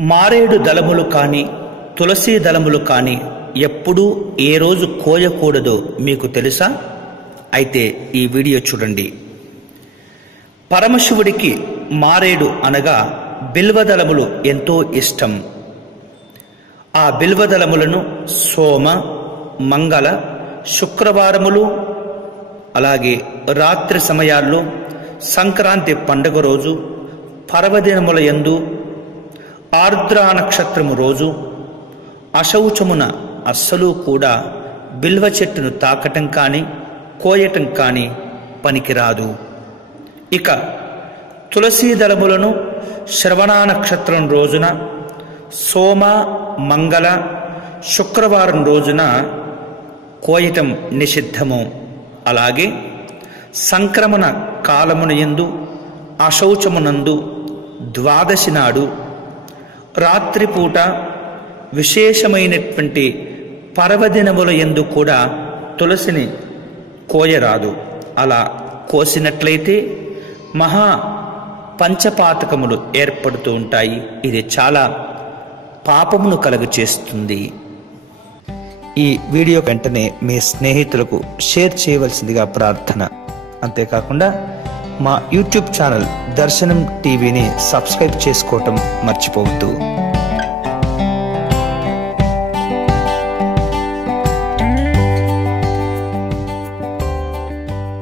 మారేడు దళములు కాని తులసి దళములు కాని ఎప్పుడూ ఏ రోజు కోయకూడదో మీకు తెలుసా? అయితే ఈ వీడియో చూడండి. పరమశివుడికి మారేడు అనగా బిల్వదళములు ఎంతో ఇష్టం. ఆ బిల్వదళములను సోమ, మంగళ, శుక్రవారములు, అలాగే రాత్రి సమయాల్లో, సంక్రాంతి పండుగ రోజు, పర్వదినముల యందు, ఆర్ద్రా నక్షత్రము రోజు, అశౌచమున అస్సలు కూడా బిల్వ చెట్టును తాకటం కానీ కోయటం కానీ పనికిరాదు. ఇక తులసీ దళములను శ్రవణ నక్షత్రం రోజున, సోమ, మంగళ, శుక్రవారం రోజున కోయటం నిషిద్ధము. అలాగే సంక్రమణ కాలమున యందు, అశౌచమునందు, ద్వాదశి నాడు, రాత్రిపూట, విశేషమైనటువంటి పర్వదినముల యందు కూడా తులసిని కోయరాదు. అలా కోసినట్లయితే మహా పంచపాతకములు ఏర్పడుతూ ఉంటాయి. ఇది చాలా పాపమును కలుగచేస్తుంది. ఈ వీడియో వెంటనే మీ స్నేహితులకు షేర్ చేయవలసిందిగా ప్రార్థన. అంతేకాకుండా మా యూట్యూబ్ ఛానల్ దర్శనం టీవీని సబ్స్క్రైబ్ చేసుకోవటం మర్చిపోవద్దు.